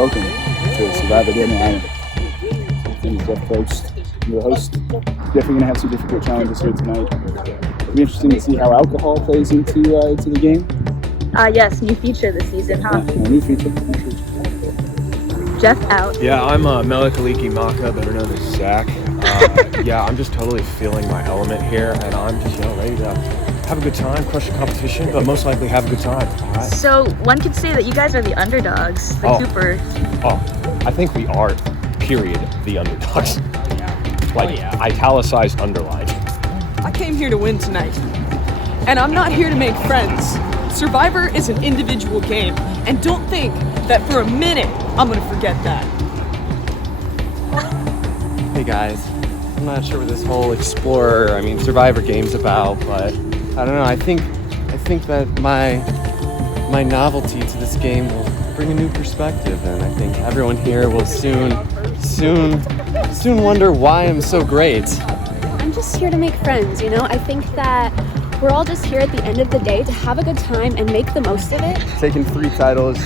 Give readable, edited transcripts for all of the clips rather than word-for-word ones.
welcome to Survivor Daniel Island. I'm Jeff Post, your host. Definitely going to have some difficult challenges here tonight. It'll be interesting to see how alcohol plays into the game. Yes, new feature this season, huh? Yeah, new feature. Jeff out. Yeah, I'm Melikaliki Maka, better known as Zach. Yeah, I'm just totally feeling my element here, and I'm just ready to have a good time, crush the competition, but most likely have a good time. All right? So one could say that you guys are the underdogs, the Coopers. Oh, I think we are, period, the underdogs. Italicized, underlined. I came here to win tonight, and I'm not here to make friends. Survivor is an individual game, and don't think that for a minute I'm gonna forget that. Hey guys, I'm not sure what this whole Survivor game's about, but I don't know. I think that my novelty to this game will bring a new perspective, and I think everyone here will soon wonder why I'm so great. I'm just here to make friends, I think that we're all just here at the end of the day to have a good time and make the most of it. Taking 3 titles,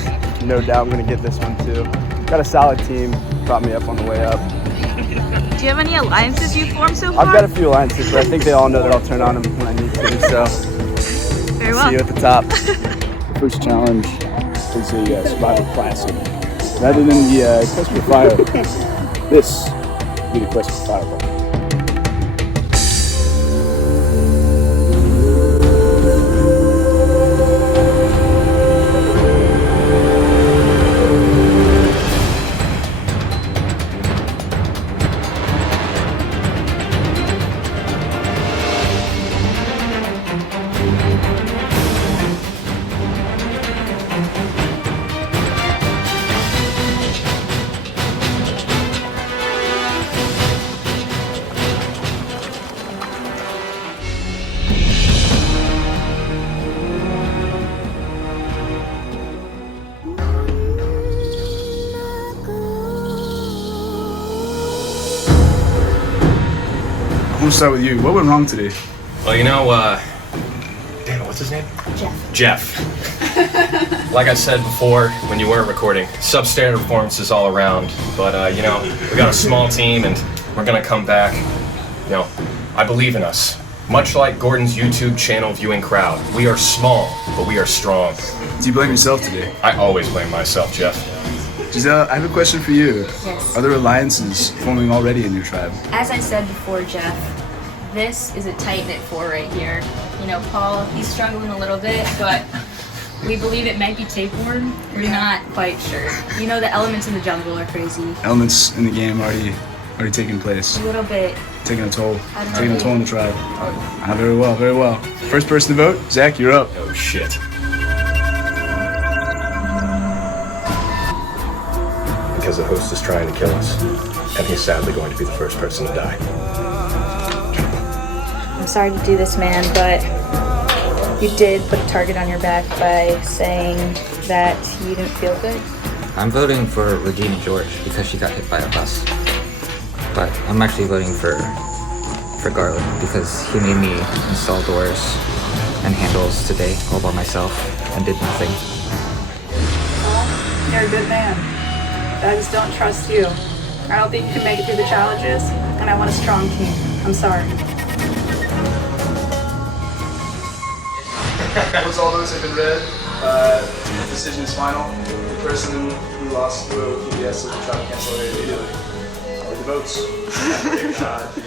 no doubt I'm going to get this one too. Got a solid team, brought me up on the way up. Do you have any alliances you've formed so far? I've got a few alliances, but I think they all know that I'll turn on them when I need to, so Very well. see you at the top. The first challenge is a Survivor Classic. Rather than the Quest for Fire, this will be the Quest for Fireball. I'm gonna start with you. What went wrong today? Well, damn it, what's his name? Jeff. Like I said before, when you weren't recording, substandard performances all around. But, we got a small team and we're gonna come back. I believe in us. Much like Gordon's YouTube channel viewing crowd. We are small, but we are strong. Do you blame yourself today? I always blame myself, Jeff. Giselle, I have a question for you. Yes. Are there alliances forming already in your tribe? As I said before, Jeff, this is a tight-knit 4 right here. Paul, he's struggling a little bit, but we believe it might be tapeworm. We're not quite sure. The elements in the jungle are crazy. Elements in the game already taking place. A little bit. Taking a toll. I don't Taking a know. toll on the tribe. Very well, very well. First person to vote, Zach, you're up. Oh, shit. Because the host is trying to kill us, and he's sadly going to be the first person to die. I'm sorry to do this, man, but you did put a target on your back by saying that you didn't feel good. I'm voting for Regina George because she got hit by a bus. But I'm actually voting for Garland because he made me install doors and handles today all by myself and did nothing. You're a good man. But I just don't trust you. I don't think you can make it through the challenges, and I want a strong team. I'm sorry. Once all votes have been read, the decision is final. The person who lost will PBS will try to cancel it immediately. Read the votes.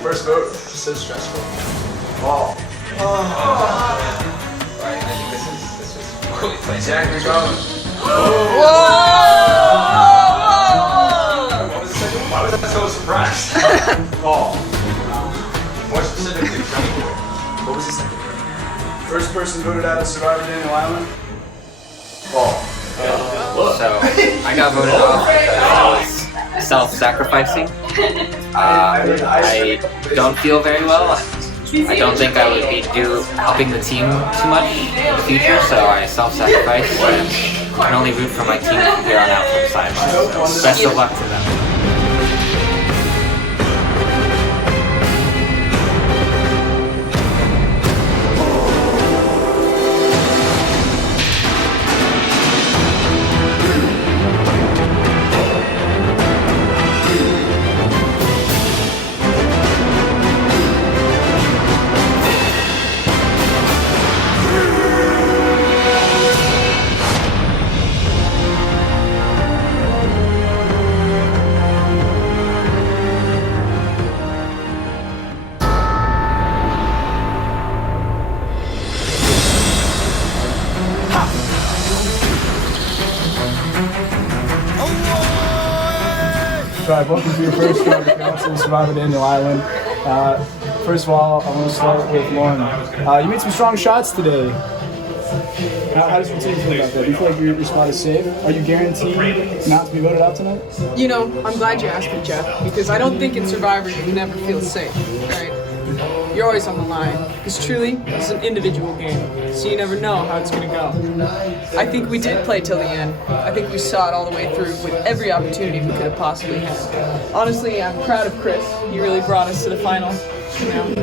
First vote. So stressful. Paul. Alright, I think this is really funny. Zach, you're going. Why was I so surprised? Paul. More specifically, What was his name? First person voted out of Survivor Daniel Island? Paul. So I got voted off because I was self-sacrificing. I don't feel very well. I don't think I would be helping the team too much in the future, so I self-sacrificed and can only root for my team from here on out from the sidelines. So best of luck to them. Tribe. Welcome to your first show with Council Survivor Daniel Island. First of all, I want to start with Lauren. You made some strong shots today. How does your team feel about that? Do you feel like your spot is safe? Are you guaranteed not to be voted out tonight? You know, I'm glad you asked me, Jeff, because I don't think in Survivor you can ever feel safe, right? You're always on the line, because truly, this is an individual game, so you never know how it's going to go. I think we did play till the end. I think we saw it all the way through with every opportunity we could have possibly had. Honestly, I'm proud of Chris. He really brought us to the final. You know,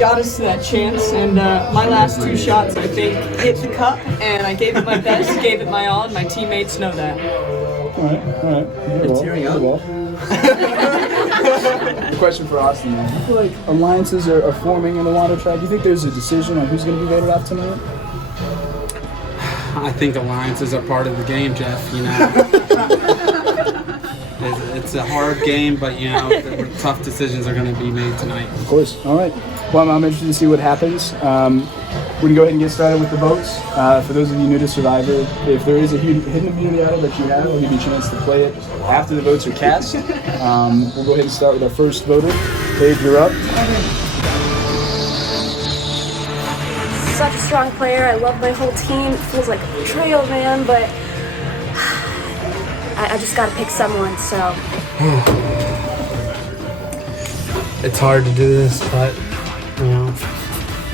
got us to that chance, and my last 2 shots, I think, hit the cup, and I gave it my best, gave it my all, and my teammates know that. All right. Tearing up. Question for Austin. Man. I feel like alliances are forming in the water tribe. Do you think there's a decision on who's going to be voted out tonight? I think alliances are part of the game, Jeff. You know. It's a hard game, but you know, tough decisions are going to be made tonight. Of course. All right. Well, I'm interested to see what happens. We're going to go ahead and get started with the votes. For those of you new to Survivor, if there is a hidden immunity item that you have, we'll give you a chance to play it after the votes are cast. We'll go ahead and start with our first voter. Dave, you're up. Such a strong player. I love my whole team. It feels like a betrayal, man, but I just gotta pick someone, so. It's hard to do this, but you know,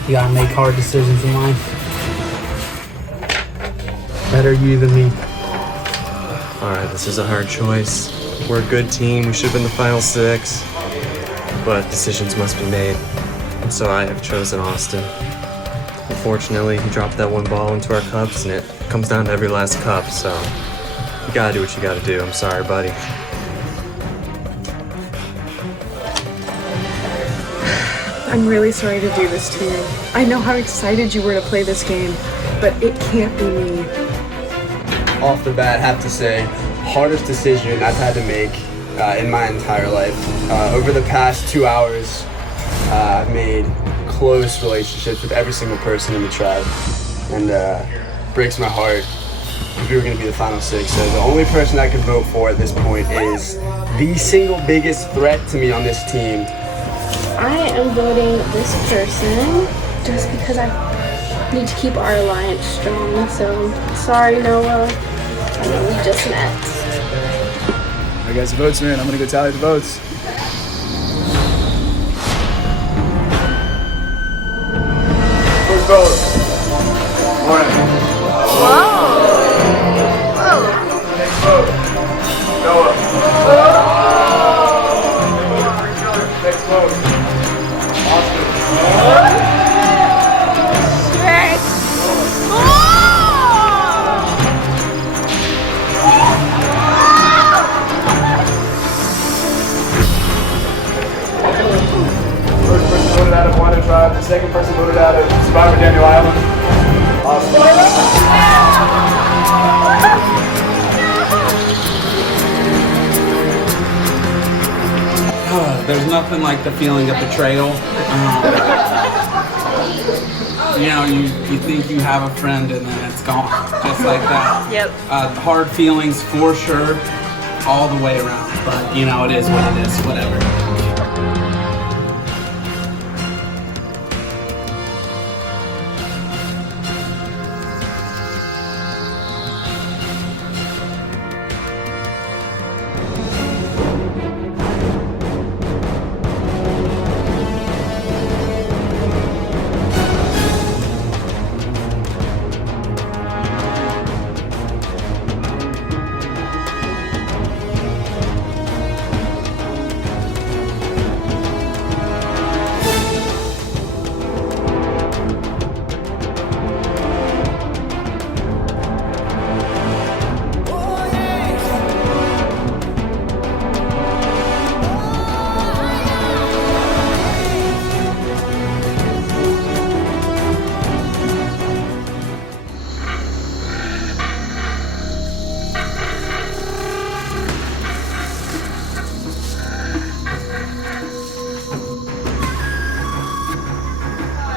you gotta make hard decisions in life. Better you than me. Alright, this is a hard choice. We're a good team, we should have been the final 6. But decisions must be made. And so I have chosen Austin. Unfortunately, he dropped that 1 ball into our cups, and it comes down to every last cup, so you gotta do what you gotta do. I'm sorry, buddy. I'm really sorry to do this to you. I know how excited you were to play this game, but it can't be me. Off the bat, have to say, hardest decision I've had to make in my entire life. Over the past 2 hours, I've made close relationships with every single person in the tribe, and breaks my heart because we were going to be the final 6. So the only person I can vote for at this point is the single biggest threat to me on this team. I am voting this person just because I need to keep our alliance strong. So sorry, Noah. I know we just met. All right, guys, the votes are in. I'm going to go tally the votes. First vote. Lauren. Whoa. Next vote. Noah. Next vote. Austin. First person voted out of Water Tribe. The second person voted out of Survivor Daniel Island. Austin. There's nothing like the feeling of betrayal. You know, you think you have a friend and then it's gone, just like that. Yep. Hard feelings for sure, all the way around. But you know, it is what it is. Whatever.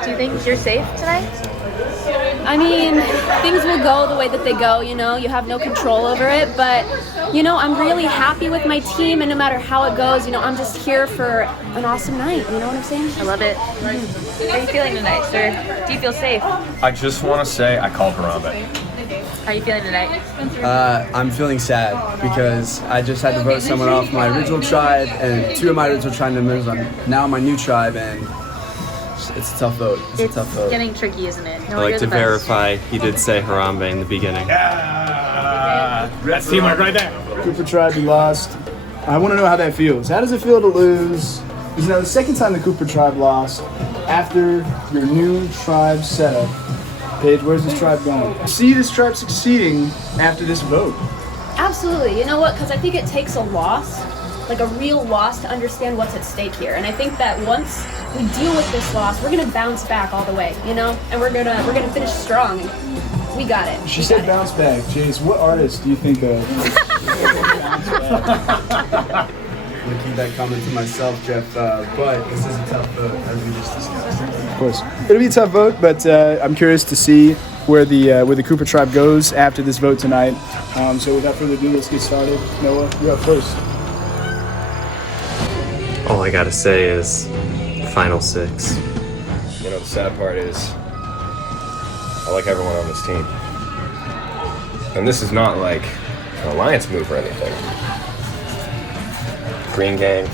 Do you think you're safe tonight? I mean, things will go the way that they go, you know, you have no control over it, but, you know, I'm really happy with my team, and no matter how it goes, you know, I'm just here for an awesome night, you know what I'm saying? I love it. How are you feeling tonight, sir? Do you feel safe? I just want to say I called Harambe. How are you feeling tonight? I'm feeling sad because I just had to vote someone off my original tribe, and 2 of my original tribe members are now my new tribe, and it's a tough vote. It's a tough vote. Getting tricky, isn't it? No, I like you're to the best. verify he did say Harambe in the beginning. That's teamwork right there. Cooper tribe, you lost. I want to know how that feels. How does it feel to lose? This is now the second time the Cooper tribe lost after your new tribe setup. Paige, where's this tribe going? See this tribe succeeding after this vote. Absolutely. You know what? Because I think it takes a loss, like a real loss, to understand what's at stake here. And I think that once we deal with this loss, we're gonna bounce back all the way, you know, and we're gonna finish strong. We got it. She said bounce back. Jace, what artist do you think of? I'm gonna keep that comment to myself, Jeff. But this is a tough vote, as we just discussed. Of course, it'll be a tough vote, but I'm curious to see where the Cooper tribe goes after this vote tonight. So without further ado, let's get started. Noah, you're up first. All I gotta say is final 6. You know, the sad part is I like everyone on this team. And this is not like an alliance move or anything. Green gang,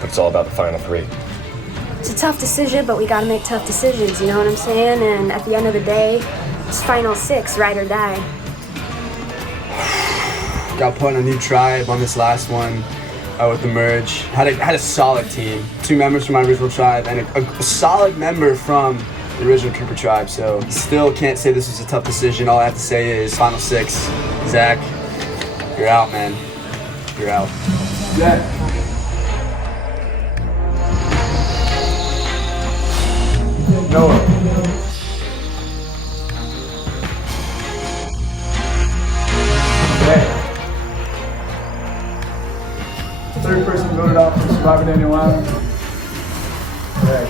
but it's all about the final 3. It's a tough decision, but we gotta make tough decisions, you know what I'm saying? And at the end of the day, it's final 6, ride or die. Got put in a new tribe on this last one with the merge. Had a solid team. 2 members from my original tribe and a solid member from the original Cooper tribe. So still can't say this was a tough decision. All I have to say is final 6. Zach, you're out, man. You're out. Zach. Noah. Okay. Third person voted off for Survivor Daniel Island. Okay.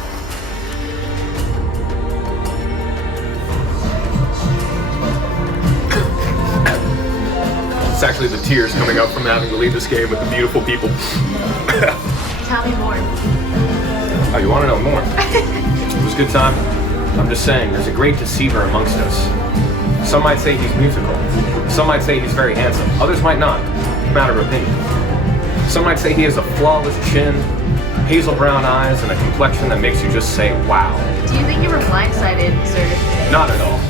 It's actually the tears coming up from having to leave this game with the beautiful people. Tell me more. Oh, you want to know more? It was a good time. I'm just saying, there's a great deceiver amongst us. Some might say he's musical. Some might say he's very handsome. Others might not. Matter of opinion. Some might say he has a flawless chin, hazel brown eyes, and a complexion that makes you just say, wow. Do you think you were blindsided, sir? Not at all.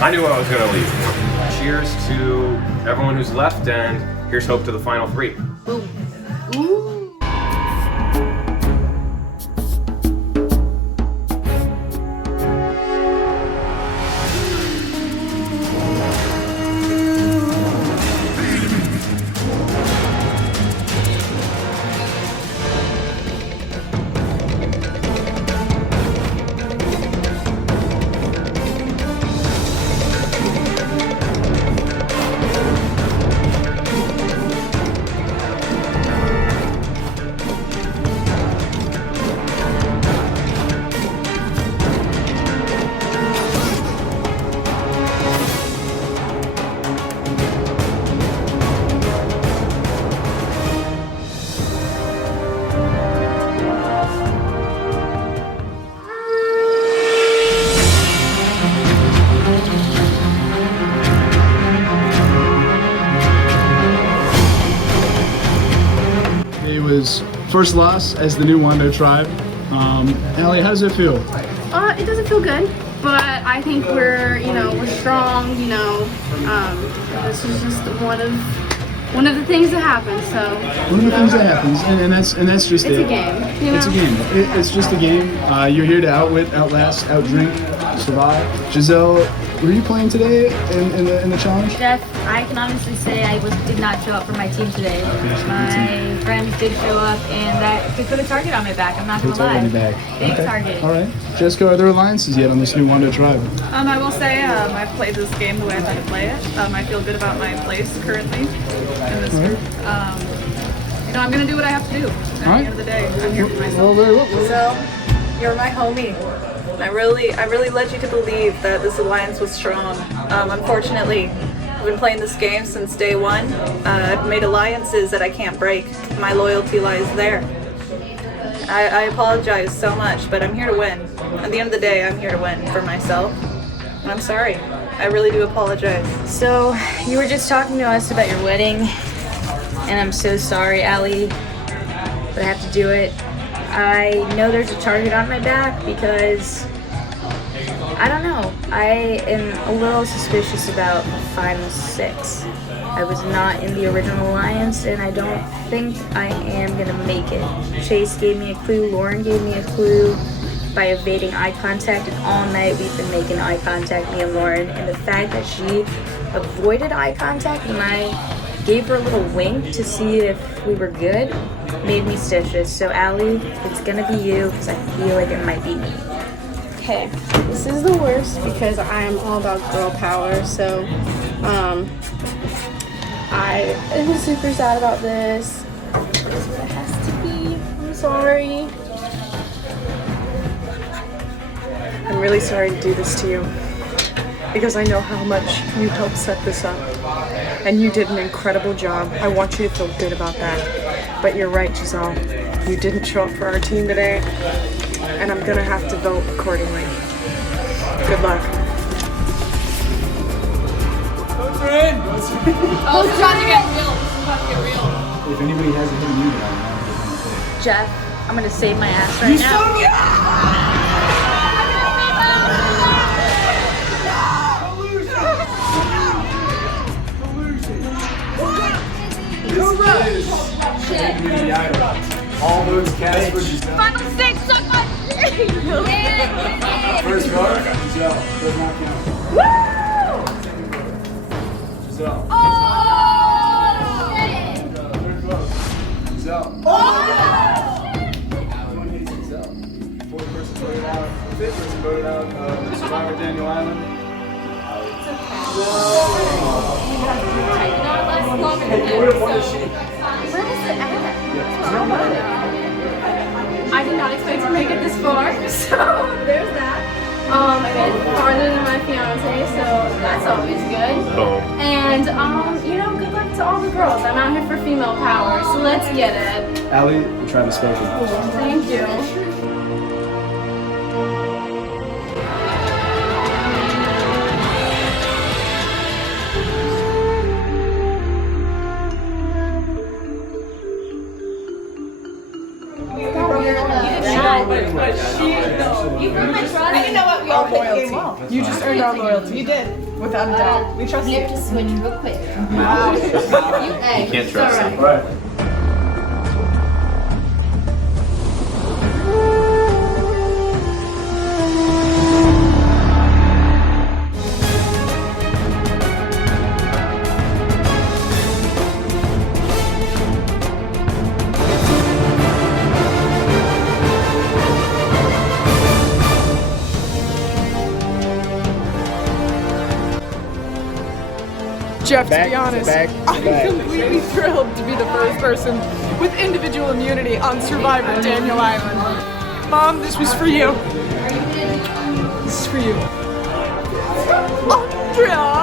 I knew I was going to leave. Cheers to everyone who's left, and here's hope to the final 3. Boom. Ooh. It was first loss as the new Wando tribe. Allie, how does it feel? It doesn't feel good, but I think we're strong, this is just one of the things that happens, so. One of the things that happens, and that's just it. It's a game, It's a game. It's just a game. You're here to outwit, outlast, outdrink, survive. Giselle, were you playing today in the challenge? Jeff, I can honestly say I did not show up for my team today. My friends did show up, and that could put a target on my back. I'm not gonna lie. Big target. All right. Jessica, are there alliances yet on this new Wando tribe? I will say I've played this game the way I thought to play it. I feel good about my place currently in this group. I'm going to do what I have to do. At the end of the day, I'm here for myself. Well, very well. So, you're my homie. I really led you to believe that this alliance was strong. Unfortunately, I've been playing this game since day one. I've made alliances that I can't break. My loyalty lies there. I apologize so much, but I'm here to win. At the end of the day, I'm here to win for myself. And I'm sorry. I really do apologize. So, you were just talking to us about your wedding, and I'm so sorry, Allie, but I have to do it. I know there's a target on my back because, I don't know, I am a little suspicious about the final 6. I was not in the original alliance, and I don't think I am gonna make it. Chase gave me a clue, Lauren gave me a clue by evading eye contact, and all night we've been making eye contact, me and Lauren, and the fact that she avoided eye contact when I gave her a little wink to see if we were good made me suspicious. So Allie, it's gonna be you because I feel like it might be me. Okay, this is the worst because I am all about girl power, so I am super sad about this. This is what it has to be. I'm sorry. I'm really sorry to do this to you because I know how much you helped set this up. And you did an incredible job. I want you to feel good about that. But you're right, Giselle. You didn't show up for our team today, and I'm gonna have to vote accordingly. Good luck. Votes are in! Votes are in! Oh, this is about to get real. This is about to get real. If anybody hasn't hit you, I'm Jeff, I'm gonna save my ass right now. All votes cast for Giselle. Final 6, suck my dick! First vote, Giselle. Does not count. Giselle. Oh, shit! Third vote. Giselle. Oh! Everyone hates Giselle. Fourth person voted out. Fifth person voted out. Survivor Daniel Island. I did not expect to make it this far, so there's that. It's farther than my fiance, so that's always good. And good luck to all the girls. I'm out here for female power, so let's get it. Allie, the tribe has spoken. Thank you. I didn't know what we all played the game off. You just earned our loyalty. You did, without a doubt. We trust We you. have to switch real quick. Wow. You can't trust him. Right. Jeff, to be honest, I'm completely thrilled to be the first person with individual immunity on Survivor Daniel Island. Mom, this was for you. This is for you. Andrea!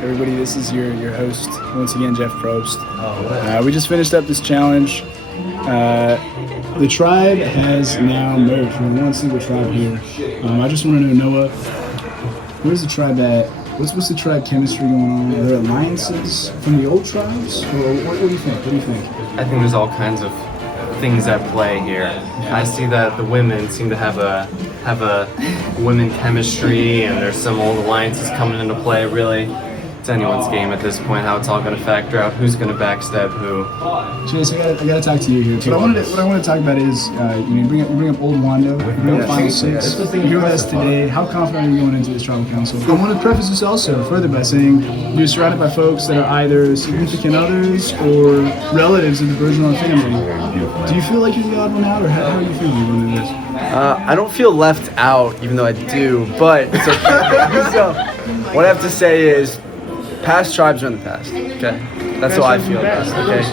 Everybody, this is your host, once again, Jeff Probst. We just finished up this challenge. The tribe has now merged. We're one single tribe here. I just want to know, Noah, where's the tribe at? What's the tribe chemistry going on? Are there alliances from the old tribes? Or what do you think? What do you think? I think there's all kinds of things at play here. I see that the women seem to have a women chemistry, and there's some old alliances coming into play really It's anyone's game at this point, how it's all going to factor out, who's going to backstab who. Chase, I gotta talk to you here too. What I want to talk about is you bring up old Wando, you bring up Final Six. You're with us today. How confident are you going into this tribal council? I want to preface this also further by saying you're surrounded by folks that are either significant others or relatives of the Bergeron family. Do you feel like you're the odd one out, or how are you feeling going into this? I don't feel left out, even though I do, but it's okay. So, what I have to say is, past tribes are in the past, okay? That's how I feel about it, okay?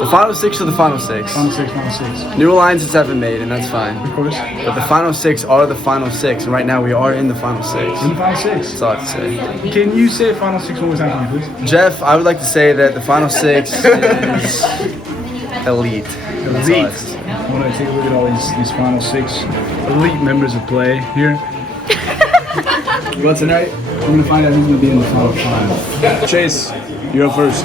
The Final Six are the Final Six. Final Six. New alliances haven't made, and that's fine. Of course. But the Final Six are the Final Six, and right now we are in the Final Six. In the Final Six. That's all I have to say. Can you say Final Six one more time for me, please? Jeff, I would like to say that the Final Six is elite. Elite. I want to take a look at all these Final Six elite members of play here. Well, tonight we're going to find out who's going to be in the Final Five. Chase, you're up first.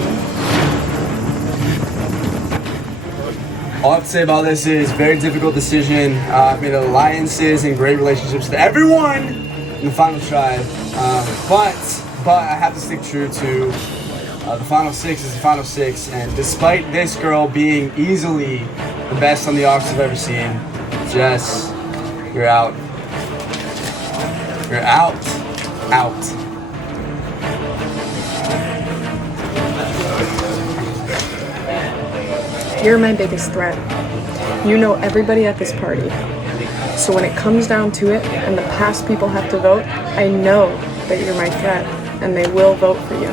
All I have to say about this is very difficult decision. I've made alliances and great relationships with everyone in the Final Tribe, but I have to stick true to the Final Six is the Final Six, and despite this girl being easily the best on the arcs I've ever seen, Jess, you're out. You're out. Out. You're my biggest threat. You know everybody at this party. So when it comes down to it and the past people have to vote, I know that you're my threat and they will vote for you.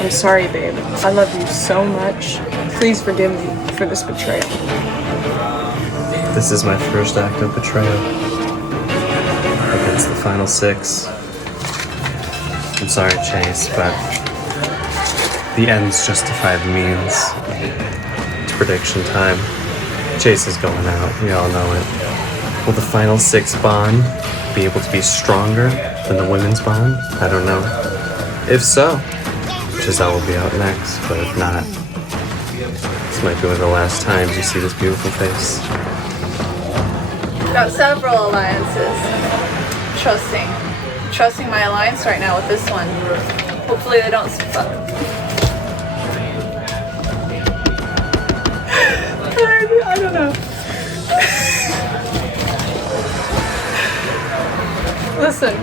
I'm sorry, babe. I love you so much. Please forgive me for this betrayal. This is my first act of betrayal against the Final Six. I'm sorry, Chase, but the ends justify the means. It's prediction time. Chase is going out. We all know it. Will the Final Six bond be able to be stronger than the women's bond? I don't know. If so, Giselle will be out next, but if not, this might be one of the last times you see this beautiful face. Got several alliances. Trusting my alliance right now with this one. Hopefully they don't fuck. I don't know. Listen.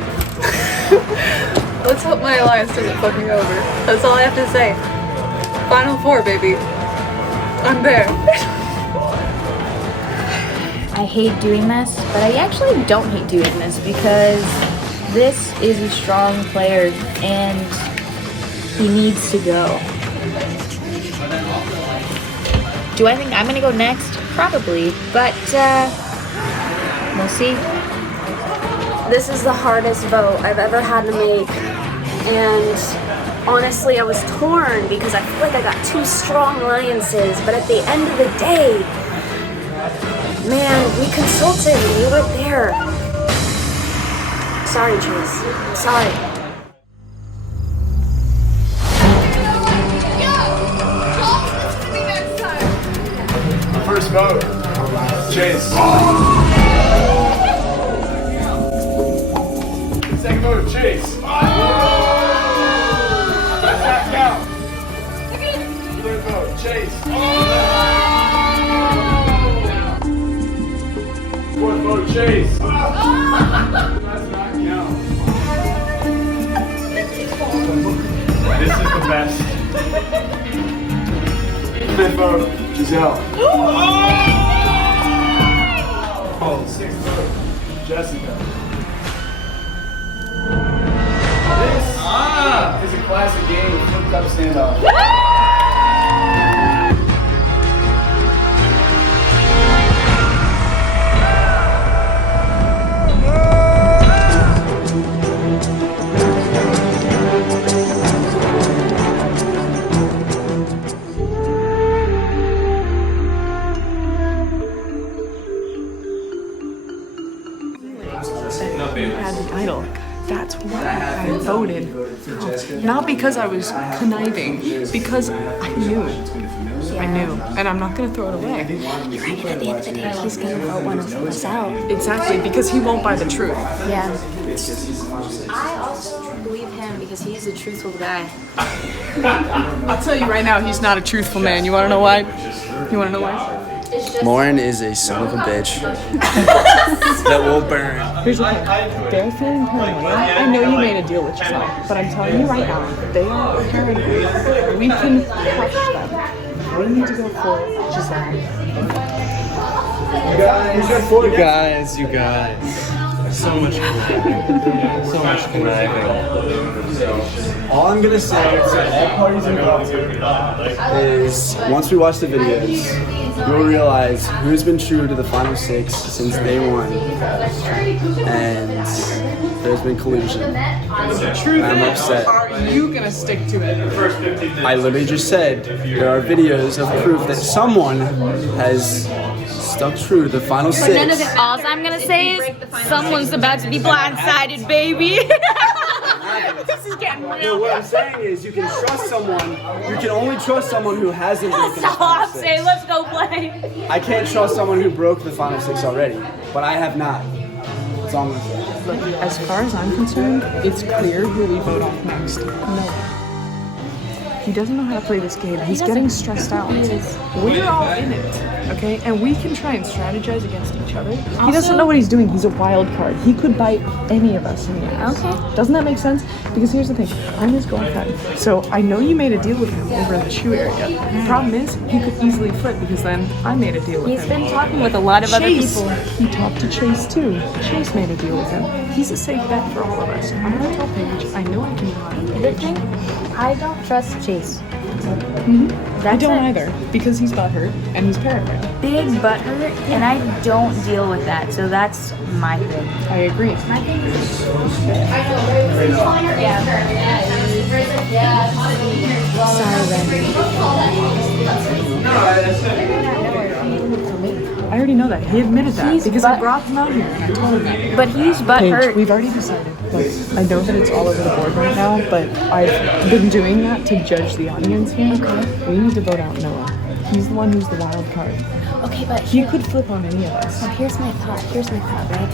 Let's hope my alliance doesn't fuck me over. That's all I have to say. Final Four, baby. I'm there. I hate doing this, but I actually don't hate doing this because this is a strong player and he needs to go. Do I think I'm gonna go next? Probably, but we'll see. This is the hardest vote I've ever had to make, and honestly I was torn because I feel like I got two strong alliances, but at the end of the day, man, we consulted and you were there. Sorry, Chase. Sorry. First vote, Chase. Second vote, Chase. Does that count? Third vote, Chase. Fourth vote, Chase. Does not count. This is the best. Fifth vote, Giselle. Sixth vote, Jessica. This is a classic game of flip cup standoff. Had the title. That's why I voted. Not because I was conniving, because I knew. And I'm not gonna throw it away. You're right, at the end of the day, he's gonna vote one of us out. Exactly, because he won't buy the truth. Yeah. I also believe him. him because he's a truthful guy. I'll tell you right now, he's not a truthful man. You wanna know why? You wanna know why? Lauren is a son of a bitch that will burn. Here's the thing. They're feeling paranoid. I know you made a deal with Giselle, but I'm telling you right now, they are paranoid. We can crush them. We need to go for Giselle. You guys. So much conniving. So much conniving. All I'm gonna say to all parties involved is once we watch the videos, you'll realize who's been true to the final 6 since day 1, and there's been collusion. I'm upset. Are you gonna stick to it? I literally just said there are videos of proof that someone has stuck true to the final 6. All I'm gonna say is someone's about to be blindsided, baby. This is getting No, real. what I'm saying is you can trust someone. You can only trust someone who hasn't broken the That's all final I'm 6. saying. Let's go play. I can't trust someone who broke the final 6 already, but I have not. That's all I'm gonna say. Look, as far as I'm concerned, it's clear who we vote off next. No. He doesn't know how to play this game. He's getting stressed out. We're all in it, okay? And we can try and strategize against each other. He doesn't know what he's doing. He's a wild card. He could bite any of us in the ass. Okay. Doesn't that make sense? Because here's the thing. I'm his girlfriend. So I know you made a deal with him over in the shoe area. The problem is, he could easily flip because then I made a deal with him. He's been talking with a lot of other Chase. people. He talked to Chase too. Chase made a deal with him. He's a safe bet for all of us. I'm gonna tell Paige. I know I can rely on The Paige. thing, I don't trust Chase. I don't either because he's butthurt and he's paranoid. Big butthurt, and I don't deal with that. So that's my thing. I agree. My thing is I already know that. He admitted that He's because I brought him out here and I told him that. But he's Paige, butthurt. we've already decided. Like, I know that it's all over the board right now, but I've been doing that to judge the audience here. Okay. We need to vote out Noah. He's the one who's the wild card. Okay, but He could flip on any of us. Well, here's my thought, right?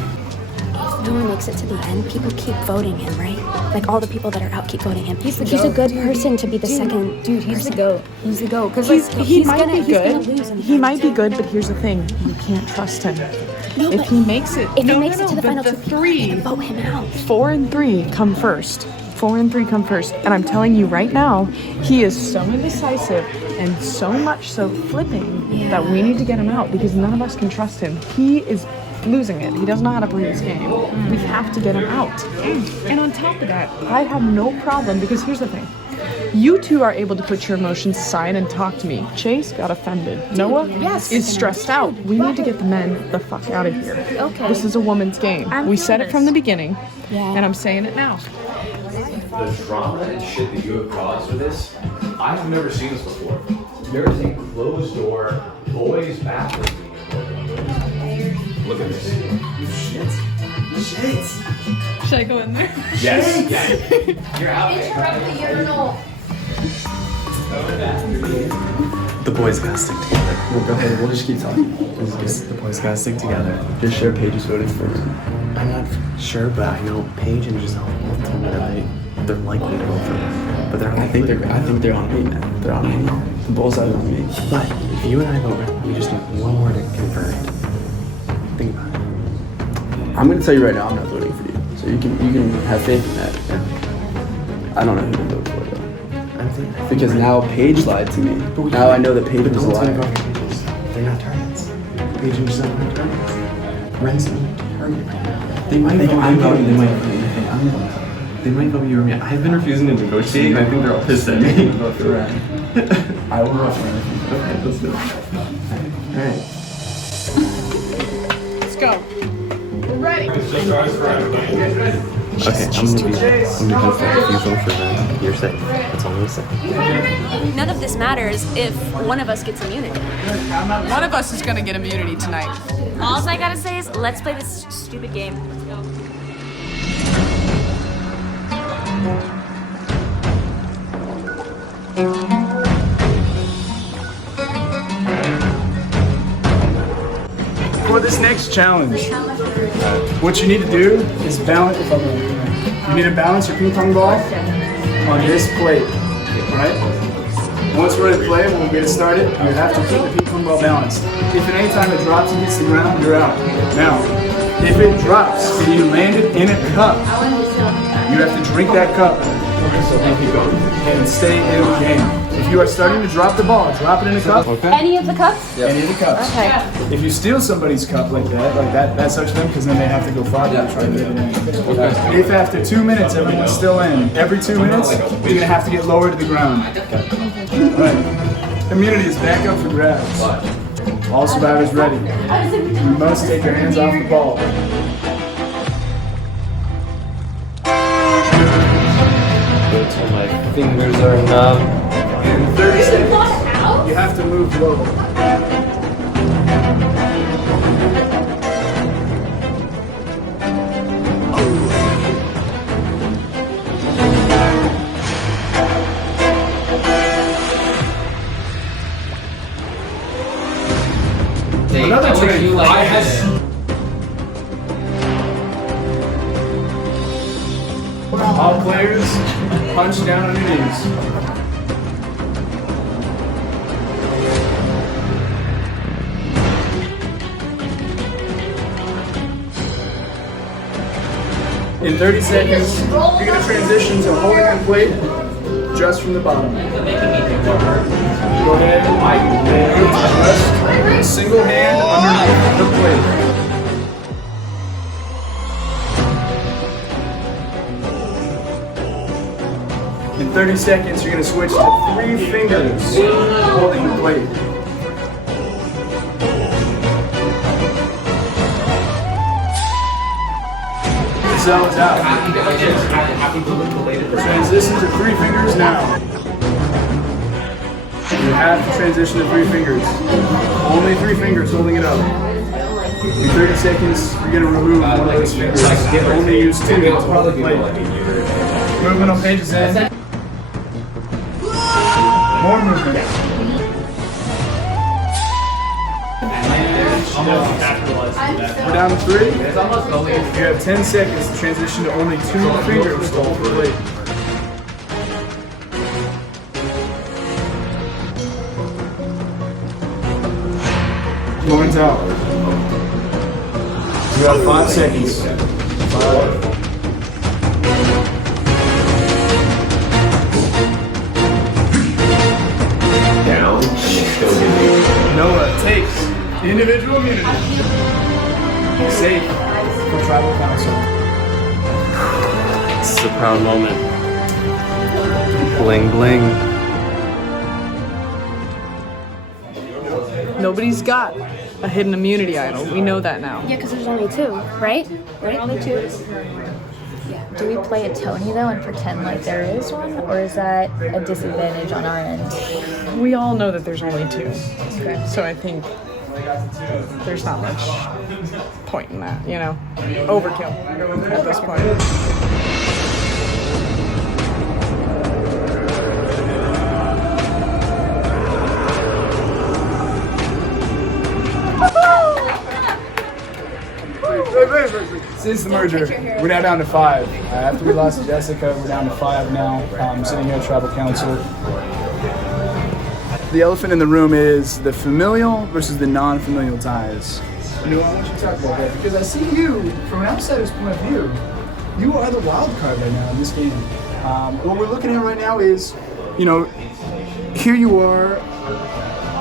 If Noah makes it to the end, people keep voting him, right? Like all the people that are out keep voting him. He's a good person to be the second. Dude, he's the GOAT. He's the GOAT. Because He might be he's gonna good. lose in the He might be good, but here's the thing: you can't trust him. No, If but he makes it, if he makes it to the but final 2, people are gonna vote him out. 4 and 3 come first. 4 and 3 come first. And I'm telling you right now, he is so indecisive and so much so flipping that we need to get him out because none of us can trust him. He is losing it. He doesn't know how to play this game. We have to get him out. And on top of that, I have no problem because here's the thing. You two are able to put your emotions aside and talk to me. Chase got offended. Noah is stressed out. We need to get the men the fuck out of here. Okay. This is a woman's game. We said it from the beginning, and I'm saying it now. The drama and shit that you have caused for this, I have never seen this before. There is a closed door, boys' bathroom. Look at this. Shit. Should I go in there? Yes. You're out. Interrupt the urinal. The boys gotta stick together. No, go ahead. We'll just keep talking. The boys gotta stick together. Just share Paige's voted first. I'm not sure, but I know Paige and Giselle both told me that they're likely to vote for her. But I think they're on me, man. They're on me. The bull's out on me. But if you and I vote right, we just need one more to convert it. Think about it. I'm gonna tell you right now, I'm not voting for you. So you can have faith in that. Yeah. I don't know who to vote for though. Because now Paige lied to me. Now I know that Paige was a liar. They're not targets. Paige and Giselle aren't targets. Ren's not a target right now. They might think I'm voting. They might vote you or me. I've been refusing to negotiate, and I think they're all pissed at me. Vote for Ren. I will vote for Ren. Okay, let's do it. Alright. Let's go. We're ready. Okay, I'm gonna be confident. If you vote for them, you're safe. That's all I'm gonna say. None of this matters if one of us gets immunity. One of us is gonna get immunity tonight. All I gotta say is let's play this stupid game. For this next challenge, What you need to do is balance. You need to balance your ping pong ball on this plate, right? Once we're in play, when we get it started, you have to keep the ping pong ball balanced. If at any time it drops and hits the ground, you're out. Now, if it drops and you land it in a cup, you have to drink that cup and stay in the game. If you are starting to drop the ball, drop it in a cup. Any of the cups? Any of the cups. Okay. If you steal somebody's cup like that sucks them because then they have to go farther to try to get it in. If after 2 minutes everyone's still in, every 2 minutes you're gonna have to get lower to the ground. Right. Immunity is back up for grabs. All survivors ready. You must take your hands off the ball. Until my fingers are numb. In 30 seconds, you have to move low. Another trick. All players punch down on your knees. In 30 seconds, you're going to transition to holding the plate just from the bottom. Go ahead and rest a single hand underneath the plate. In 30 seconds, you're going to switch to 3 fingers holding the plate. The cell is out. Transition to 3 fingers now. You have to transition to 3 fingers. Only 3 fingers holding it up. In 30 seconds, you're going to remove one of those fingers. Only use 2 to hold the plate. Movement on pages in. More movement. We're down to 3. You have 10 seconds to transition to only 2 fingers to hold the plate. Moment's out. You have 5 seconds. 5. Down. Noah takes individual immunity. Safe for tribal council. This is a proud moment. Bling bling. Nobody's got a hidden immunity idol. We know that now. Yeah, because there's only 2, right? Right? Only 2. Do we play a Tony though and pretend like there is one, or is that a disadvantage on our end? We all know that there's only 2. Okay. So I think there's not much point in that, you know? Overkill at this point. Since the merger, we're now down to 5. After we lost to Jessica, we're down to 5 now. Sitting here at Tribal Council. The elephant in the room is the familial versus the non-familial ties. You know, I want you to talk about that because I see you from an outsider's point of view. You are the wild card right now in this game. What we're looking at right now is, you know, here you are,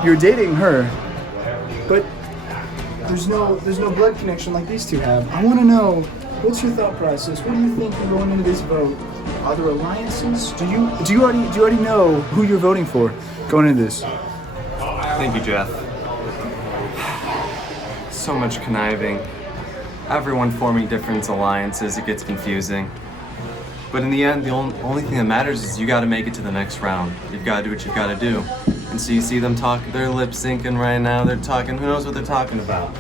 you're dating her, but there's no blood connection like these two have. I want to know, what's your thought process? What do you think you're going into this vote? Are there alliances? Do you already know who you're voting for going into this? Thank you, Jeff. So much conniving. Everyone forming different alliances, it gets confusing. But in the end, the only thing that matters is you gotta make it to the next round. You've gotta do what you've gotta do. And so you see them talk, they're lip syncing right now, they're talking, who knows what they're talking about.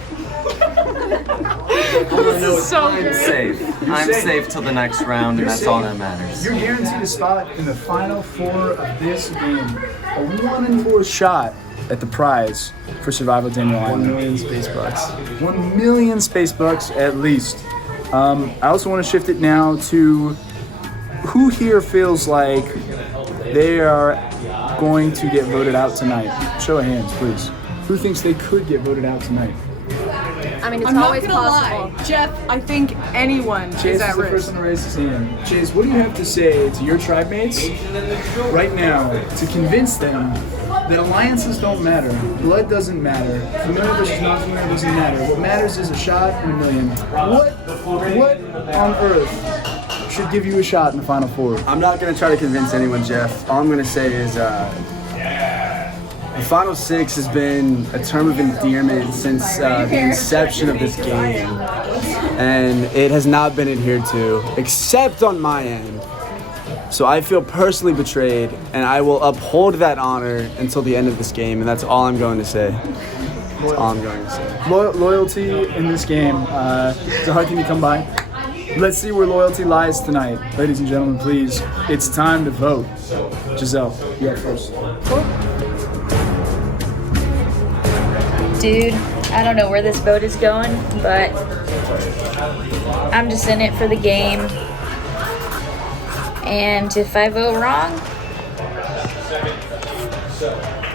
This is so I'm good. safe. I'm safe till the next round, and that's all that matters. You're guaranteed a spot in the final 4 of this game. A 1 in 4 shot at the prize for Survival Daniel Island. 1 million space bucks. 1 million space bucks at least. I also want to shift it now to who here feels like they are going to get voted out tonight. Show of hands, please. Who thinks they could get voted out tonight? I mean, it's I'm not always gonna possible. lie, Jeff. I think anyone Chase is is at the first risk. one to raise his hand. Chase, what do you have to say to your tribe mates right now to convince them that alliances don't matter, blood doesn't matter, familiar versus non-familiar doesn't matter. What matters is a shot in a million. What on earth should give you a shot in the Final Four? I'm not going to try to convince anyone, Jeff. All I'm going to say is the Final Six has been a term of endearment since the inception of this game. And it has not been adhered to, except on my end. So I feel personally betrayed, and I will uphold that honor until the end of this game, and that's all I'm going to say. That's all I'm going to say. Loyalty in this game is a hard thing to come by. Let's see where loyalty lies tonight. Ladies and gentlemen, please, it's time to vote. Giselle, you're up first. Dude, I don't know where this vote is going, but I'm just in it for the game. And if I vote wrong,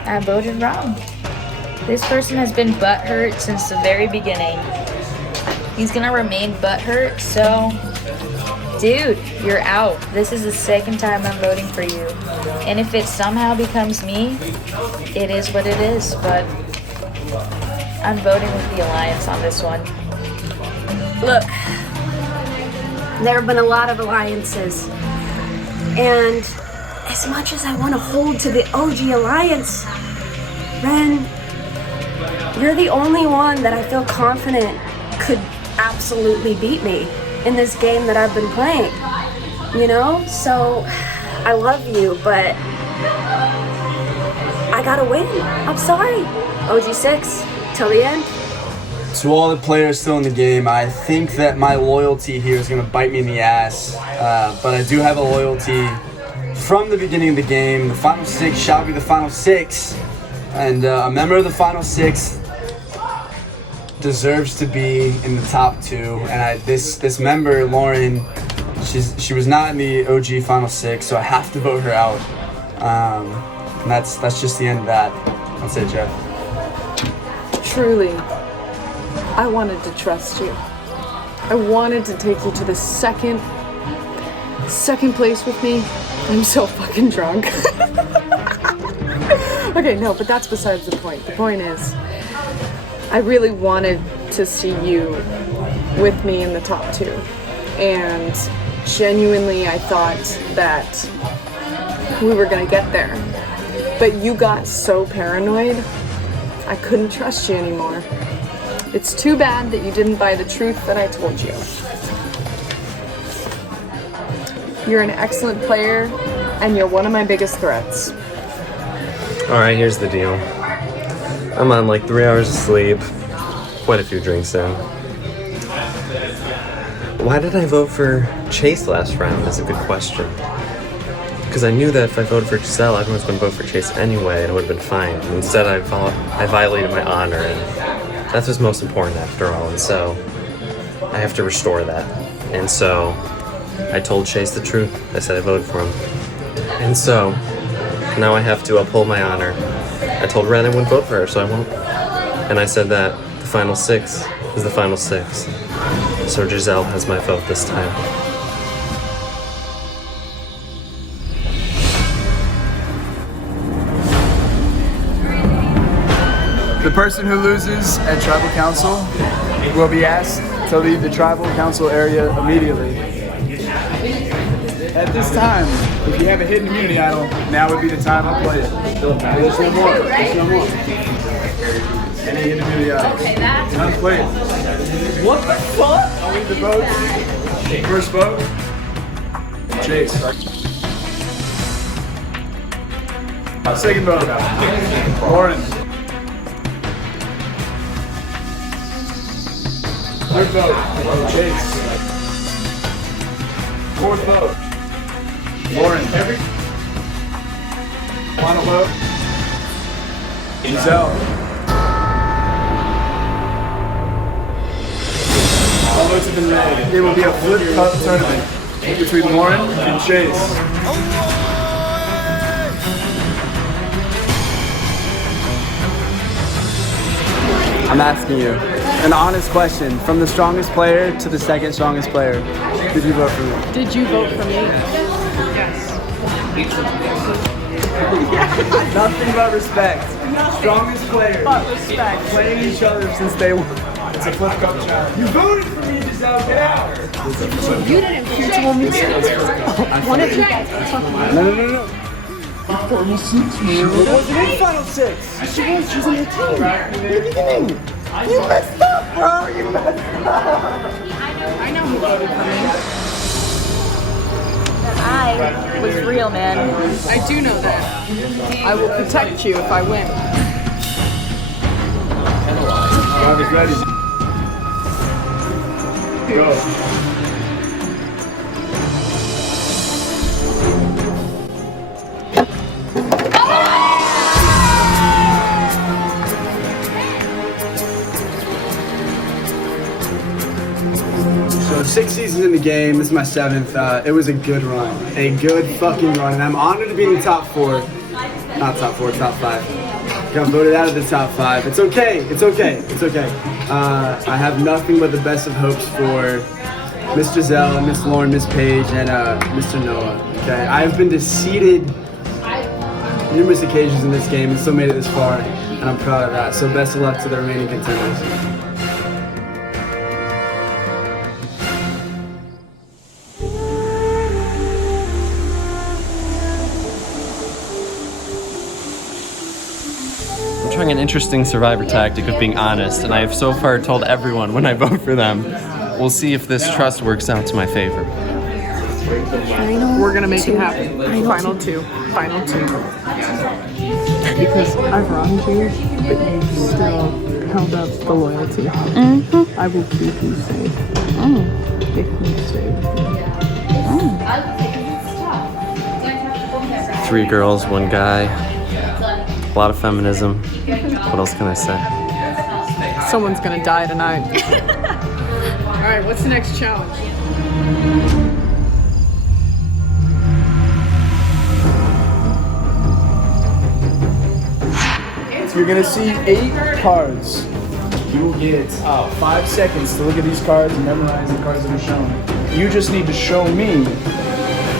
I voted wrong. This person has been butthurt since the very beginning. He's gonna remain butthurt, so dude, you're out. This is the second time I'm voting for you. And if it somehow becomes me, it is what it is, but I'm voting with the Alliance on this one. Look, there have been a lot of alliances. And as much as I want to hold to the OG Alliance, Ren, you're the only one that I feel confident could absolutely beat me in this game that I've been playing. You know? So, I love you, but I gotta win. I'm sorry. OG6, till the end. To all the players still in the game, I think that my loyalty here is going to bite me in the ass. But I do have a loyalty from the beginning of the game. The Final Six shall be the Final Six. And a member of the Final Six deserves to be in the top two. And this member, Lauren, she was not in the OG Final Six, so I have to vote her out. And that's just the end of that. That's it, Jeff. Truly, I wanted to trust you. I wanted to take you to the second place with me. I'm so fucking drunk. Okay, no, but that's besides the point. The point is, I really wanted to see you with me in the top two. And genuinely, I thought that we were gonna get there. But you got so paranoid, I couldn't trust you anymore. It's too bad that you didn't buy the truth that I told you. You're an excellent player, and you're one of my biggest threats. Alright, here's the deal. I'm on like 3 hours of sleep, quite a few drinks in. Why did I vote for Chase last round? That's a good question. Because I knew that if I voted for Giselle, everyone's going to vote for Chase anyway, and it would have been fine. And instead, I violated my honor, and that's what's most important after all. And so, I have to restore that. And so, I told Chase the truth. I said I voted for him. And so, now I have to uphold my honor. I told Ren I wouldn't vote for her, so I won't. And I said that the Final Six is the Final Six. So Giselle has my vote this time. The person who loses at Tribal Council will be asked to leave the Tribal Council area immediately. At this time, if you have a hidden immunity idol, now would be the time to play it. There's no more. There's no more. Any hidden immunity idols. Time to play it. What the fuck? I'll leave the vote. First vote. Chase. Second vote. Lauren. Third vote. Chase. Fourth vote. Lauren. Final vote. Giselle. All votes have been read. It will be a flip cup tournament between Lauren and Chase. I'm asking you an honest question. From the strongest player to the second strongest player, did you vote for me? Did you vote for me? Yes. Nothing but respect. Strongest players. But respect. Playing each other since day one. It's a flip cup challenge. You voted for me, Giselle. Get out. You didn't. You told me. One of you guys. No. Final six, man. It wasn't in final six. She was. She's in your team. You messed up, bro. You messed up. I know who voted for me. I was real, man. I do know that. I will protect you if I win. Round is ready. Go. So 6 seasons in the game, this is my 7th. It was a good run. A good fucking run. And I'm honored to be in the top 4. Not top 4, top 5. Got voted out of the top 5. It's okay. It's okay. It's okay. I have nothing but the best of hopes for Miss Giselle, Miss Lauren, Miss Paige, and Mr. Noah. Okay. I've been defeated numerous occasions in this game and still made it this far. And I'm proud of that. So best of luck to the remaining contenders. I'm trying an interesting survivor tactic of being honest, and I have so far told everyone when I vote for them. We'll see if this trust works out to my favor. We're gonna make it happen. Final two. Because I've wronged you, but you still held up the loyalty. I will keep you safe. If you stay with me. 3 girls, 1 guy. A lot of feminism. What else can I say? Someone's gonna die tonight. Alright, what's the next challenge? You're gonna see 8 cards. You will get 5 seconds to look at these cards and memorize the cards that are shown. You just need to show me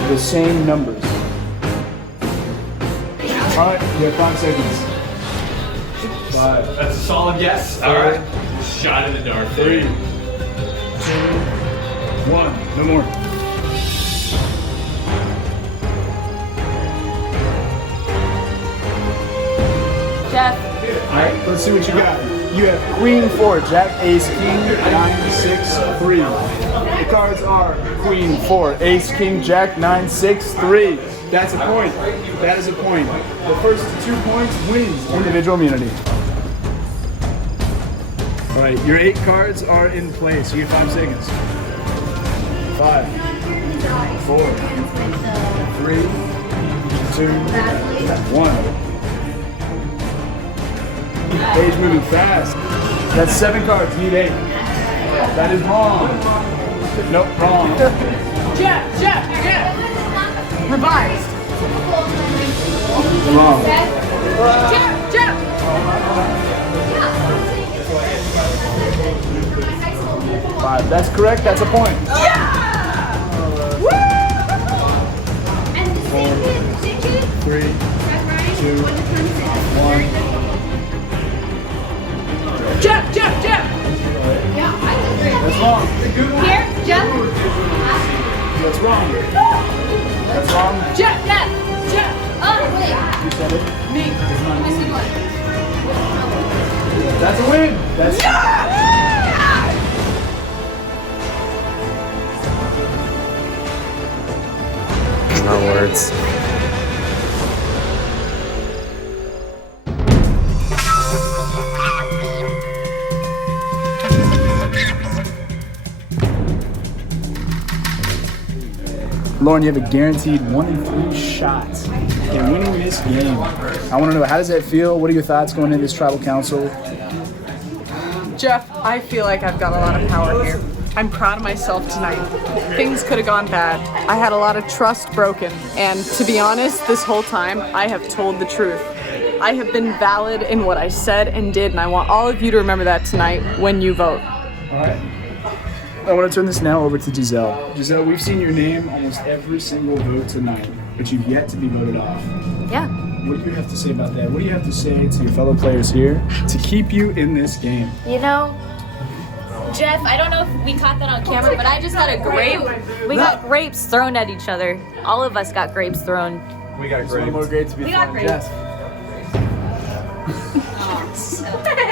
the same numbers. Alright, you have 5 seconds. 5. That's a solid guess. All right. Shot in the dark. 3, 2, 1. No more. Jeff. Alright, let's see what you got. You have Queen 4, Jack, Ace, King, 9, 6, 3. The cards are Queen 4, Ace, King, Jack, 9, 6, 3. That's a point. That is a point. The first 2 points wins individual immunity. Alright, your 8 cards are in place. You get 5 seconds. 5, 4, 3, 2, 1. Page moving fast. That's 7 cards. You need 8. That is wrong. Nope, wrong. Jeff! Revised. Wrong. Jeff! 5. That's correct. That's a point. Yeah! Woo! 4, 3, 2, 1. Jeff! That's wrong. Here, Jeff. That's wrong. That's wrong. Jeff! Oh, wait. You said it. Me. I see one. That's a win. That's No words. Lauren, you have a guaranteed 1 in 3 shot in winning this game. I want to know, how does that feel? What are your thoughts going into this tribal council? Jeff, I feel like I've got a lot of power here. I'm proud of myself tonight. Things could have gone bad. I had a lot of trust broken, and to be honest, this whole time, I have told the truth. I have been valid in what I said and did, and I want all of you to remember that tonight when you vote. All right. I want to turn this now over to Giselle. Giselle, we've seen your name almost every single vote tonight, but you've yet to be voted off. Yeah. What do you have to say about that? What do you have to say to your fellow players here to keep you in this game? You know, Jeff, I don't know if we caught that on camera, but I just got a grape. We got grapes thrown at each other. All of us got grapes thrown. We got One grapes. more grape to be We got thrown. grapes. Jeff.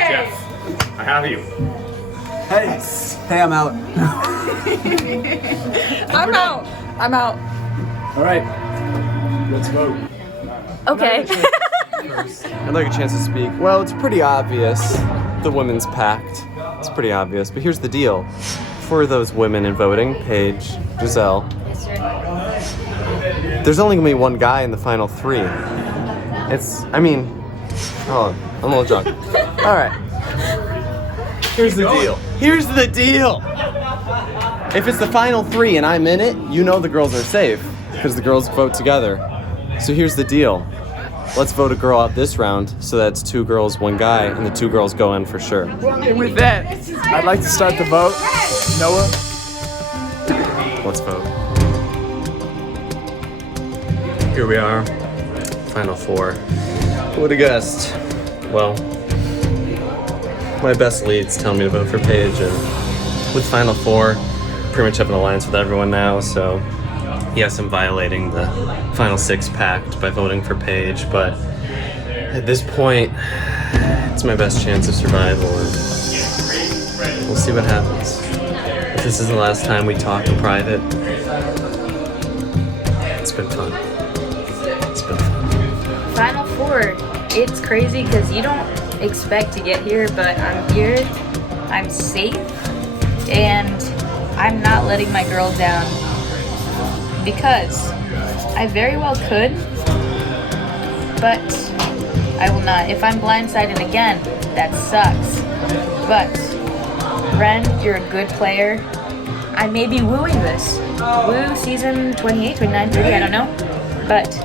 Jeff, I have you. Hey, I'm out. I'm out. All right. Let's vote. Okay. I'd like a chance to speak. Well, it's pretty obvious. The women's pact. It's pretty obvious. But here's the deal. For those women in voting, Paige, Giselle, Yes, sir. there's only gonna be one guy in the final 3. Oh, I'm a little drunk. All right. Here's the deal. Here's the deal. If it's the final 3 and I'm in it, you know the girls are safe because the girls vote together. So here's the deal. Let's vote a girl out this round, so that's 2 girls, 1 guy, and the 2 girls go in for sure. And with that, I'd like to start the vote. Noah? Let's vote. Here we are, final 4. Who would have guessed? Well, my best leads tell me to vote for Paige, and with final 4, pretty much have an alliance with everyone now, so yes, I'm violating the final 6 pact by voting for Paige, but at this point, it's my best chance of survival, and we'll see what happens. If this is the last time we talk in private, it's been fun. It's been fun. Final 4. It's crazy because you don't expect to get here, but I'm here. I'm safe, and I'm not letting my girl down because I very well could, but I will not. If I'm blindsided again, that sucks. But Ren, you're a good player. I may be wooing this. Woo season 28, 29, 30, I don't know. But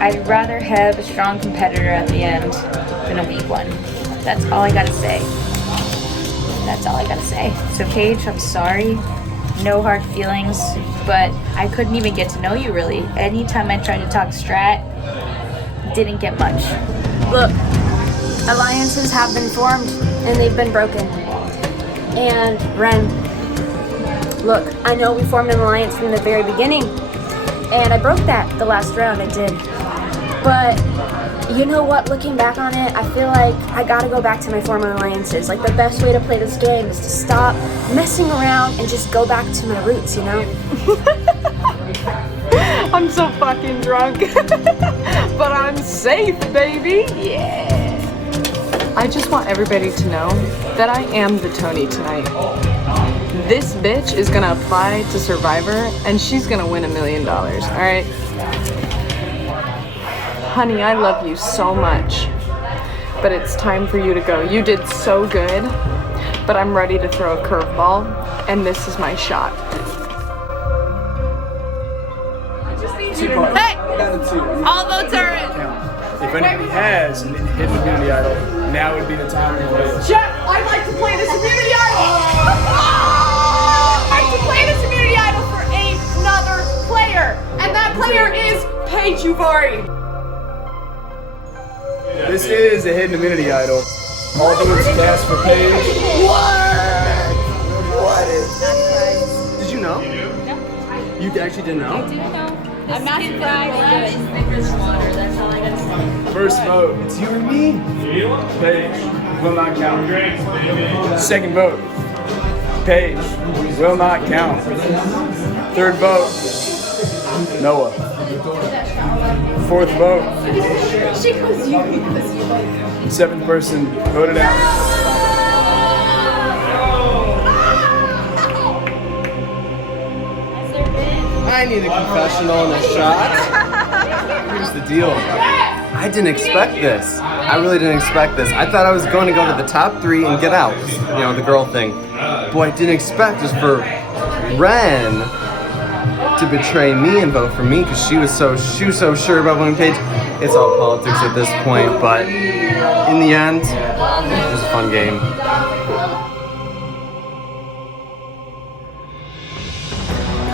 I'd rather have a strong competitor at the end than a weak one. That's all I gotta say. That's all I gotta say. So Paige, I'm sorry. No hard feelings, but I couldn't even get to know you really. Anytime I tried to talk strat, didn't get much. Look, alliances have been formed and they've been broken. And Ren, look, I know we formed an alliance from the very beginning, and I broke that the last round, I did. But you know what, looking back on it, I feel like I gotta go back to my former alliances. Like, the best way to play this game is to stop messing around and just go back to my roots, you know? I'm so fucking drunk. But I'm safe, baby. Yeah. I just want everybody to know that I am the Tony tonight. This bitch is gonna apply to Survivor and she's gonna win $1 million, all right? Honey, I love you so much, but it's time for you to go. You did so good, but I'm ready to throw a curveball, and this is my shot. Hey! All votes are in! If anybody has an hidden immunity idol, now would be the time to play it. Jeff, I'd like to play this immunity idol! I'd like to play this immunity idol for another player, and that player is Paige Uvari. This is a hidden immunity idol. All votes cast for Paige. What is Did you know? No. You actually didn't know? I didn't know. I'm not surprised. Water, that's all I gotta say. First vote, it's you and me. Paige, will not count. Second vote, Paige, will not count. Third vote, Noah. Fourth vote, She goes, you because you like it. 7th person voted out. Has there been I need a confessional and a shot. Here's the deal. I didn't expect this. I really didn't expect this. I thought I was going to go to the top 3 and get out. You know, the girl thing. What I didn't expect is for Ren to betray me and vote for me because she was so sure about winning Paige. It's all politics at this point, but in the end, it was a fun game.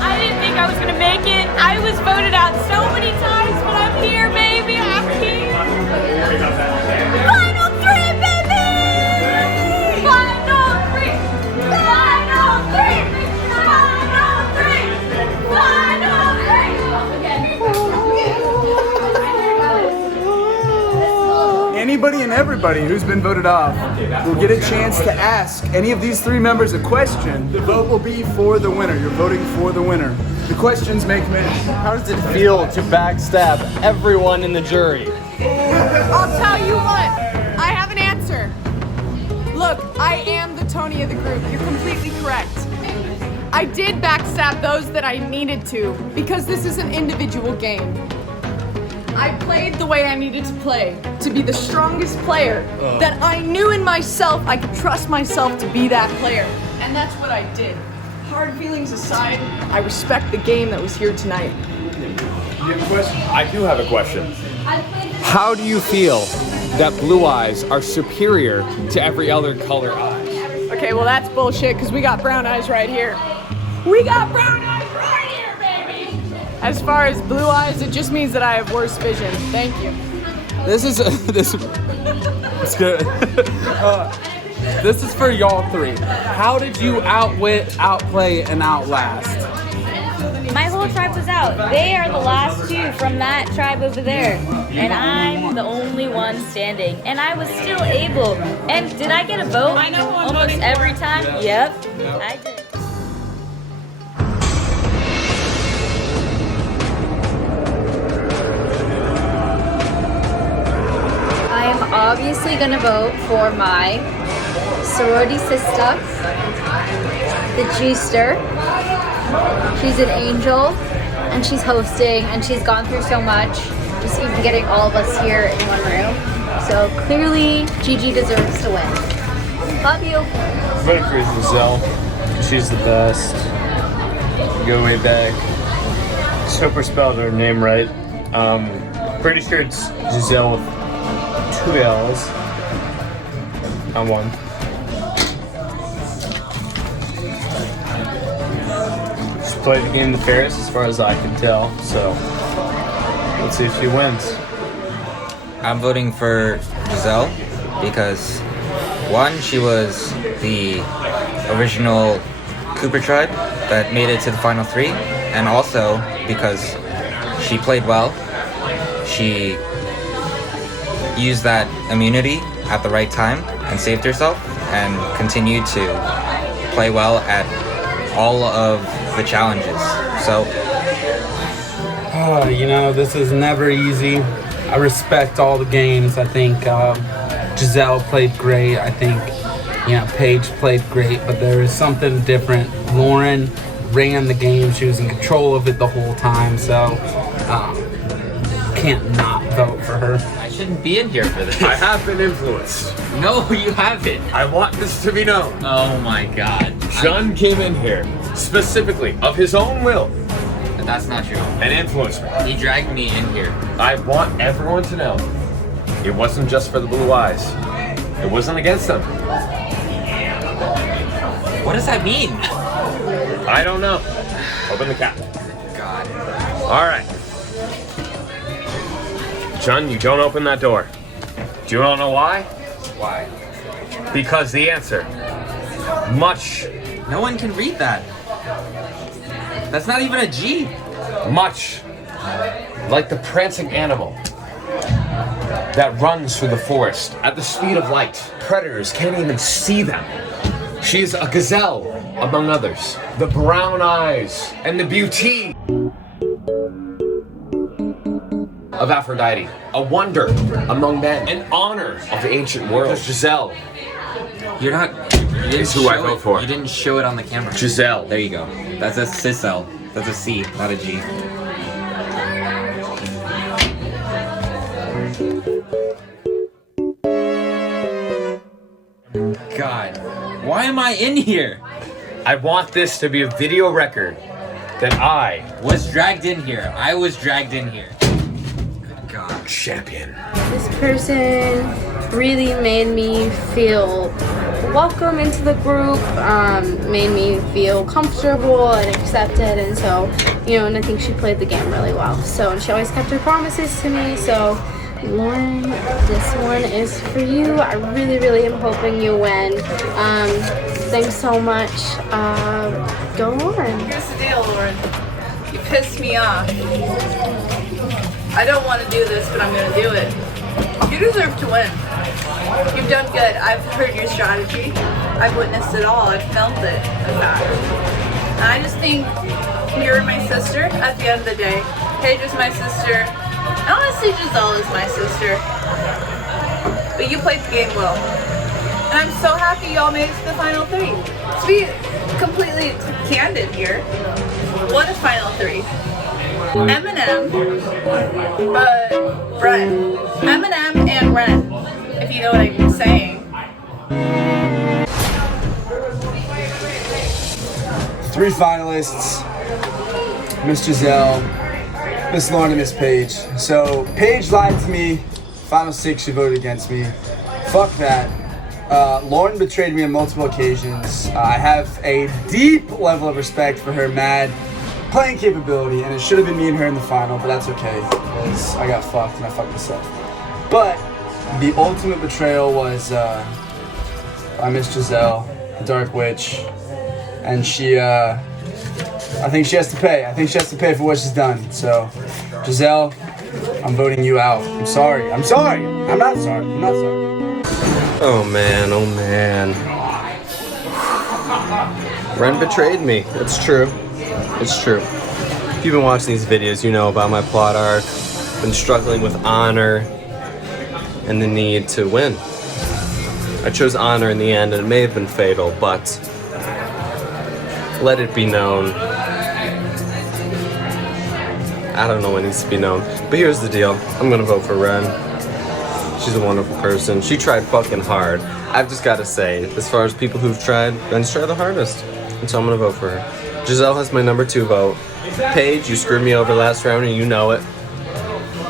I didn't think I was gonna make it. I was voted out so many times, but I'm here, baby. I'm here. Final 3, baby! Final 3! Final 3! Final 3! Final 3! Anybody and everybody who's been voted off will get a chance to ask any of these 3 members a question. The vote will be for the winner. You're voting for the winner. The questions make men. How does it feel to backstab everyone in the jury? I'll tell you what, I have an answer. Look, I am the Tony of the group. You're completely correct. I did backstab those that I needed to because this is an individual game. I played the way I needed to play to be the strongest player that I knew in myself I could trust myself to be that player. And that's what I did. Hard feelings aside, I respect the game that was here tonight. You have a question? I do have a question. How do you feel that blue eyes are superior to every other color eyes? Okay, well that's bullshit because we got brown eyes right here. We got brown eyes right here, baby! As far as blue eyes, it just means that I have worse vision. Thank you. This is it's good. This is for y'all 3. How did you outwit, outplay, and outlast? My whole tribe was out. They are the last 2 from that tribe over there. And I'm the only one standing. And I was still able. And did I get a vote? I know who I'm almost voting every for. time? Yep, I did. I am obviously gonna vote for my sorority sister, the G-ster. She's an angel, and she's hosting, and she's gone through so much, just even getting all of us here in one room. So clearly, Gigi deserves to win. Love you. Voting for Giselle. She's the best. Go way back. Just hope we spelled her name right. Pretty sure it's Giselle with 2 L's. On 1. She's played the game the fairest as far as I can tell, so let's see if she wins. I'm voting for Giselle because 1, she was the original Cooper tribe that made it to the final 3, and also because she played well. She used that immunity at the right time and saved herself and continued to play well at all of the challenges. So You know, this is never easy. I respect all the games. I think Giselle played great. I think, Paige played great, but there is something different. Lauren ran the game. She was in control of it the whole time, so can't not vote for her. I shouldn't be in here for this. I have been influenced. No, you haven't. I want this to be known. Oh my god. John came in here, specifically, of his own will, That's not true. and influenced me. He dragged me in here. I want everyone to know, it wasn't just for the blue eyes. It wasn't against them. What does that mean? I don't know. Open the cap. God. All right. John, you don't open that door. Do you want to know why? Why? Because the answer, much. No one can read that. That's not even a G. Much like the prancing animal that runs through the forest at the speed of light. Predators can't even see them. She's a gazelle, among others. The brown eyes and the beauty of Aphrodite. A wonder among men. An honor of the ancient world. Giselle. You didn't Is who I vote for. You didn't show it on the camera. Giselle. There you go. That's a Sisel. That's a C, not a G. God, why am I in here? I want this to be a video record that I was dragged in here. I was dragged in here. Good God, champion. This person really made me feel welcome into the group, made me feel comfortable and accepted, and so, you know, and I think she played the game really well. So, and she always kept her promises to me, so Lauren, this one is for you. I really, really am hoping you win. Thanks so much. Go Lauren. Here's the deal, Lauren. You pissed me off. I don't want to do this, but I'm going to do it. You deserve to win. You've done good. I've heard your strategy. I've witnessed it all. I've felt it, in fact. And I just think you're my sister at the end of the day. Paige is my sister. And honestly, Giselle is my sister. But you played the game well. And I'm so happy y'all made it to the final three. To be completely candid here, what a final three. Eminem, but Ren. Eminem and Ren, if you know what I'm saying. 3 finalists, Miss Giselle, Miss Lauren, and Miss Paige. So Paige lied to me. Final 6, she voted against me. Fuck that. Lauren betrayed me on multiple occasions. I have a deep level of respect for her mad playing capability, and it should have been me and her in the final, but that's okay, because I got fucked and I fucked myself. But the ultimate betrayal was by Miss Giselle, the Dark Witch, and she, I think she has to pay. I think she has to pay for what she's done. So, Giselle, I'm voting you out. I'm sorry. I'm sorry. I'm not sorry. I'm not sorry. Oh man, oh man. Ren betrayed me. It's true. It's true. If you've been watching these videos, you know about my plot arc. Been struggling with honor and the need to win. I chose honor in the end, and it may have been fatal, but let it be known. I don't know what needs to be known, but here's the deal. I'm gonna vote for Ren. She's a wonderful person. She tried fucking hard. I've just got to say, as far as people who've tried, Ren's tried the hardest, and so I'm gonna vote for her. Giselle has my number 2 vote. Paige, you screwed me over last round, and you know it.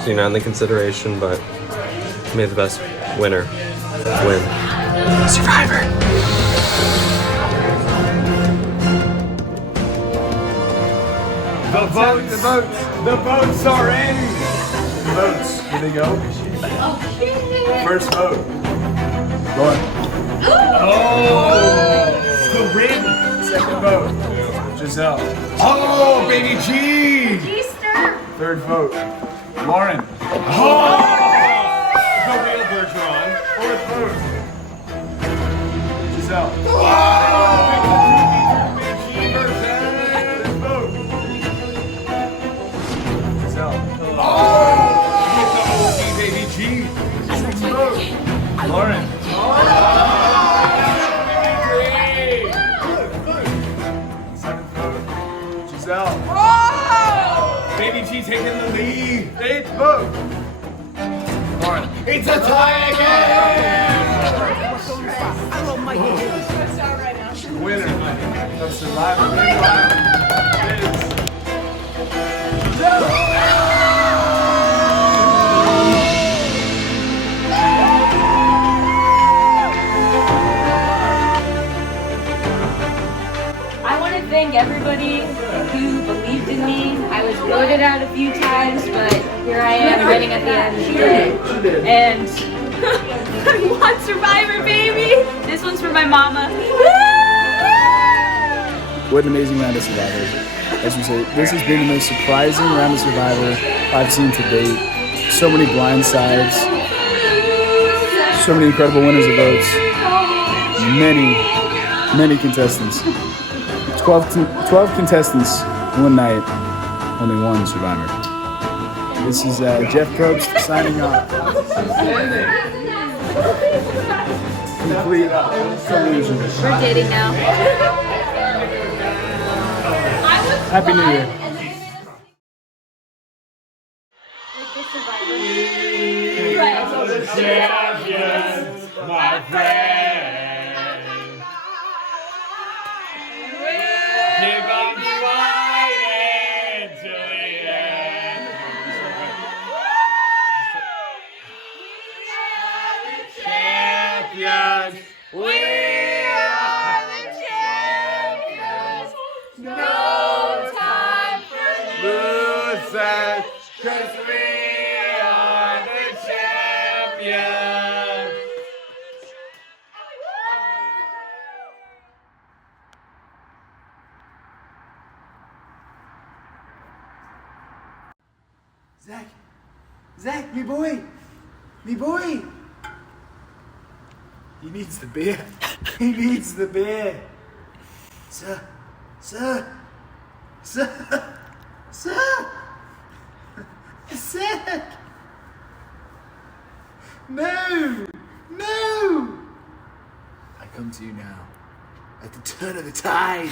So you're not in the consideration, but may the best winner win. Survivor. The votes are in. The votes. Here they go. First vote. Lauren. Oh! Corinne! Second vote. Giselle. Oh, baby G! Third vote. Lauren. Oh! The real Bergeron. Fourth vote. Giselle. Fifth vote. Giselle. Oh! Baby G! Sixth vote. Lauren. Seventh vote. Giselle. Baby G taking the lead. Eighth vote. Lauren. It's a tie again! Winner of Survivor is I want to thank everybody who believed in me. I was voted out a few times, but here I am winning at the end of the day. And I want Survivor, baby! This one's for my mama. What an amazing round of Survivor. As we say, this has been the most surprising round of Survivor I've seen to date. So many blind sides, so many incredible winners of votes, many contestants. 12 contestants, one night, only one survivor. This is Jeff Probst signing off. Complete collusion. We're dating now. Happy New Year. Champions, my friend. Keep on fighting till the end. Champions, we are the champions. No time for losers, 'cause we are the champions. Zach, me boy. He needs the beer. He needs the beer. Sir. Zach. No. I come to you now. At the turn of the tide.